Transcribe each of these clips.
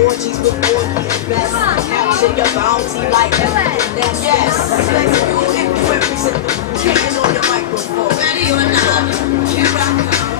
Orgies with orgies best. Capture your bounty like that's yes. Let's do it. Represent the king on the microphone. Ready or not, here I come.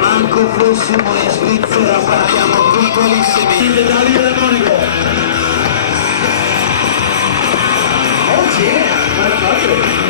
Manco fossimo in Svizzera, partiamo piccolissimi. Il medaglia del Monaco. Oh yeah, perfetto.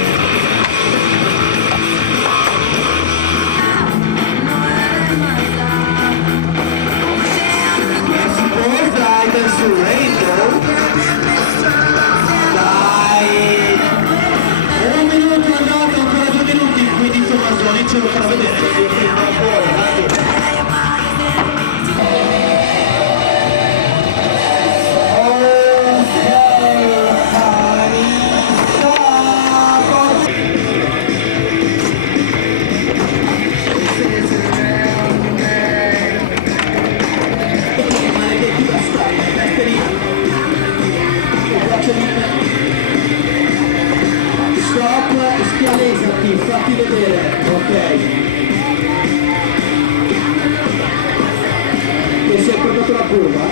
che si è portato la curva,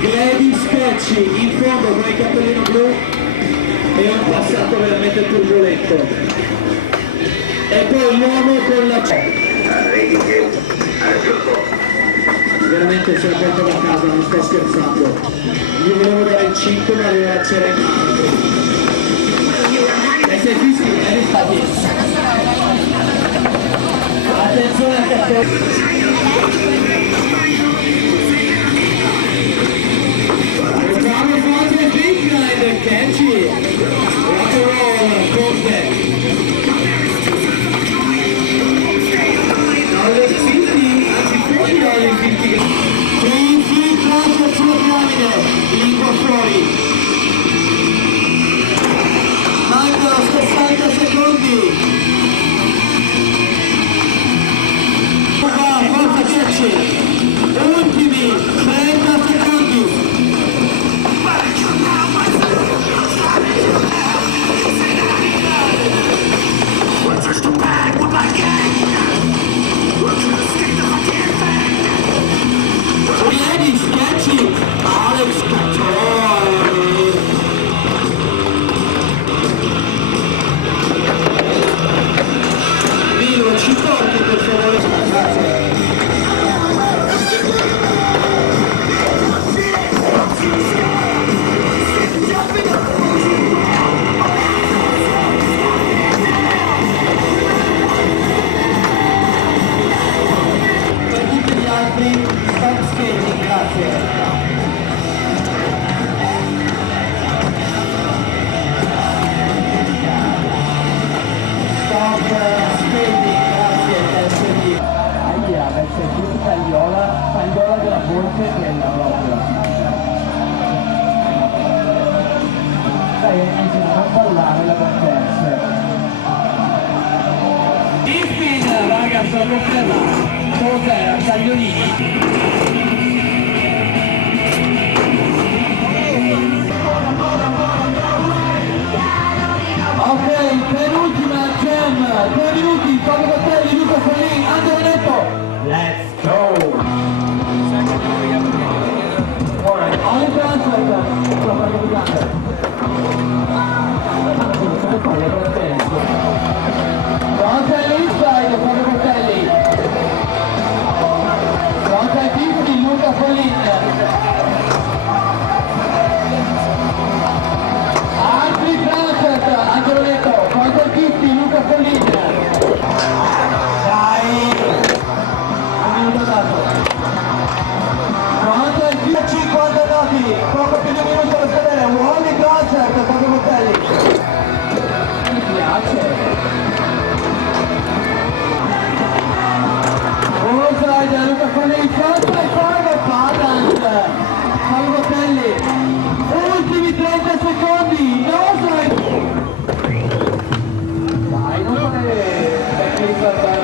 Glady Sketchy in fondo con il cappellino blu e un passato veramente turbolento, e poi l'uomo con la veramente se la porta da casa, non sto scherzando, io volevo dare il 5 ma aveva la cera in mano e sei fischi, attenzione a te. Bravo forte, big grinder, catchy, rock and roll, Conte. Non le spinti, anzi fuori dalle spinti. Il filtrato sulla piramide, lingua fuori. Mancano 60 secondi. Forza catchy, ultimi 30 secondi. Vieni Sketchy, Alex Milo, ci porti per favore? Grazie. Per tutti gli altri, stop skating, grazie. Stop skating, grazie, SD. Ahia, verso il tagliola della Conte che è la propria. Dai, anzi, non ballare la conferenza. Spin, raga, sono ferma. Toea, tagliolini. Ok, penultima jam, 2 minuti, Fabio Battelli, Luca Follini, anche Veneto. Let's go! Alright, all in concert, Conte inside, Fabio Battelli. Conte 50, Luca Follini. Altri concert, anche Veneto, Conte 50, Luca Follini. Dai! Un minuto dato. Conte 50 noti, poco più di un minuto da scadere, un only concert, Fabio Battelli. Mi piace. Outside, Luca Follini, Conte 5, Patent, Fabio Battelli. Ultimi 30 secondi, outside. Dai, non fare tecnica.